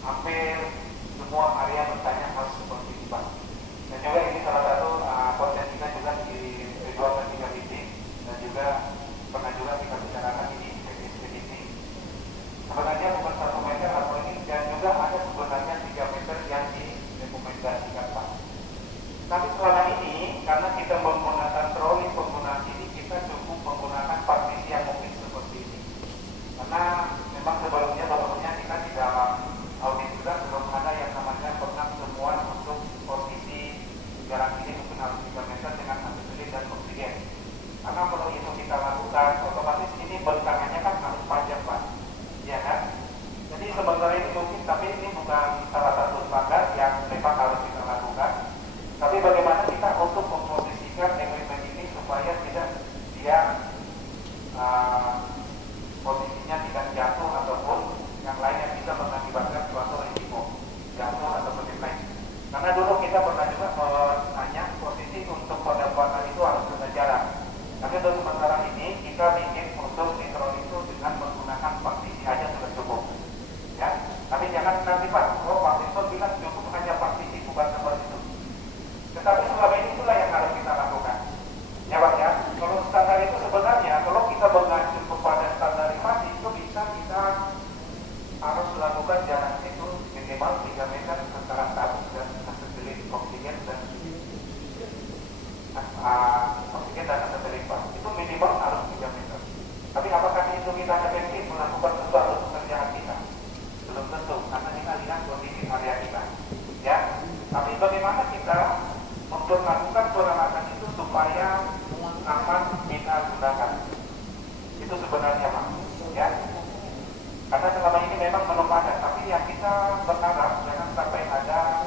hampir semua area bertanya harus seperti ini Pak. Dan juga ini salah satu konten kita juga di Ridwan dan Tiga Titik, dan juga pernah juga kita bicarakan ini ekspedisi. Sebenarnya bukan 1 meter atau ini, dan juga ada sebenarnya 3 meter yang direkomendasikan Pak. Tapi selama ini karena kita menggunakan troli penggunaan ini, kita cukup menggunakan partisi yang mungkin seperti ini. Karena memang sebelumnya kita di dalam audit juga belum ada yang namanya pernah temuan untuk posisi jarak ini mungkin harus 3 meter dengan antigen dan oksigen. Karena kalau itu kita lakukan, otomatis ini bentangannya kan harus panjang Pak, ya kan? Jadi sebenarnya ini mungkin, tapi ini bukan salah satu standar yang memang harus kita lakukan. Tapi bagaimana kita untuk memposisikan equipment ini supaya tidak dia posisinya tidak jatuh ataupun yang lain yang bisa mengakibatkan suatu risiko jatuh atau lain. Karena dulu kita pernah juga tanya posisi untuk penempatan itu harus ada jarak. Tapi untuk sementara ini kita bikin untuk nitron itu dengan menggunakan partisi aja sudah cukup. Ya, tapi jangan nanti Pak, Pak Victor bilang cukup hanya partisi, bukan seperti itu. Tetapi selama ini itulah yang harus kita lakukan. Ya Pak ya, kalau standar itu sebenarnya kalau kita mengacu kepada standarisasi itu bisa kita harus lakukan jarak itu minimal 3 meter antara tabung dan satelit oksigen dan oksigen dan satelit Pak. Itu minimal harus 3 meter. Tapi apakah itu kita efektif melakukan sesuatu pekerjaan kita? Belum tentu, karena kita lihat kondisi area kita. Ya, tapi bagaimana kita memperlakukan peralatan itu supaya aman kita gunakan? Itu sebenarnya Pak. Ya. Karena selama ini memang belum ada, tapi yang kita berharap jangan sampai ada